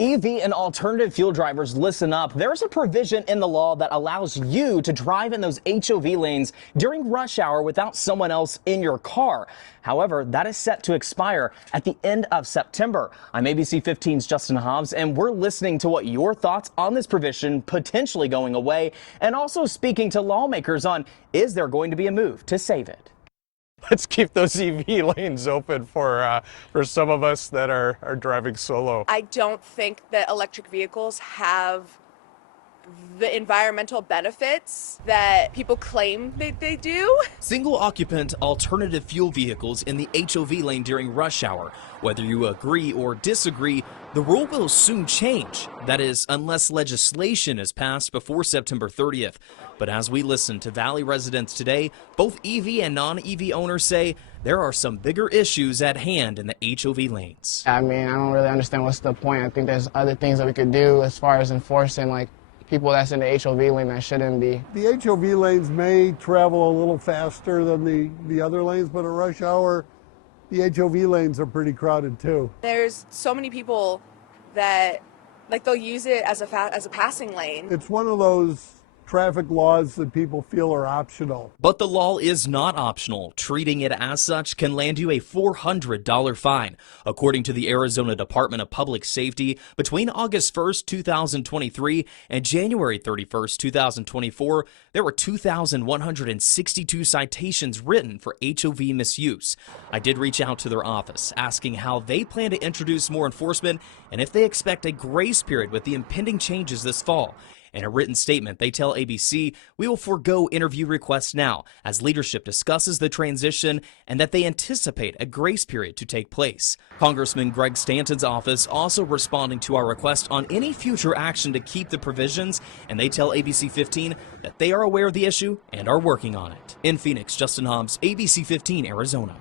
EV and alternative fuel drivers, listen up. There's a provision in the law that allows you to drive in those HOV lanes during rush hour without someone else in your car. However, that is set to expire at the end of September. I'm ABC 15's Justin Hobbs, and we're listening to what your thoughts on this provision potentially going away, and also speaking to lawmakers on, is there going to be a move to save it? Let's keep those EV lanes open for some of us that are driving solo. I don't think that electric vehicles have the environmental benefits that people claim that they do. Single occupant alternative fuel vehicles in the HOV lane during rush hour. Whether you agree or disagree, the rule will soon change. That is, unless legislation is passed before September 30th. But as we listen to Valley residents today, both EV and non-EV owners say there are some bigger issues at hand in the HOV lanes. I mean, I don't really understand what's the point. I think there's other things that we could do as far as enforcing, like, people that's in the HOV lane that shouldn't be. The HOV lanes may travel a little faster than the other lanes, but at rush hour, the HOV lanes are pretty crowded too. There's so many people that, like, they'll use it as a passing lane. It's one of those traffic laws that people feel are optional. But the law is not optional. Treating it as such can land you a $400 fine. According to the Arizona Department of Public Safety, between August 1st, 2023 and January 31st, 2024, there were 2,162 citations written for HOV misuse. I did reach out to their office, asking how they plan to introduce more enforcement and if they expect a grace period with the impending changes this fall. In a written statement, they tell ABC, we will forego interview requests now as leadership discusses the transition and that they anticipate a grace period to take place. Congressman Greg Stanton's office also responding to our request on any future action to keep the provisions, and they tell ABC 15 that they are aware of the issue and are working on it. In Phoenix, Justin Hobbs, ABC 15, Arizona.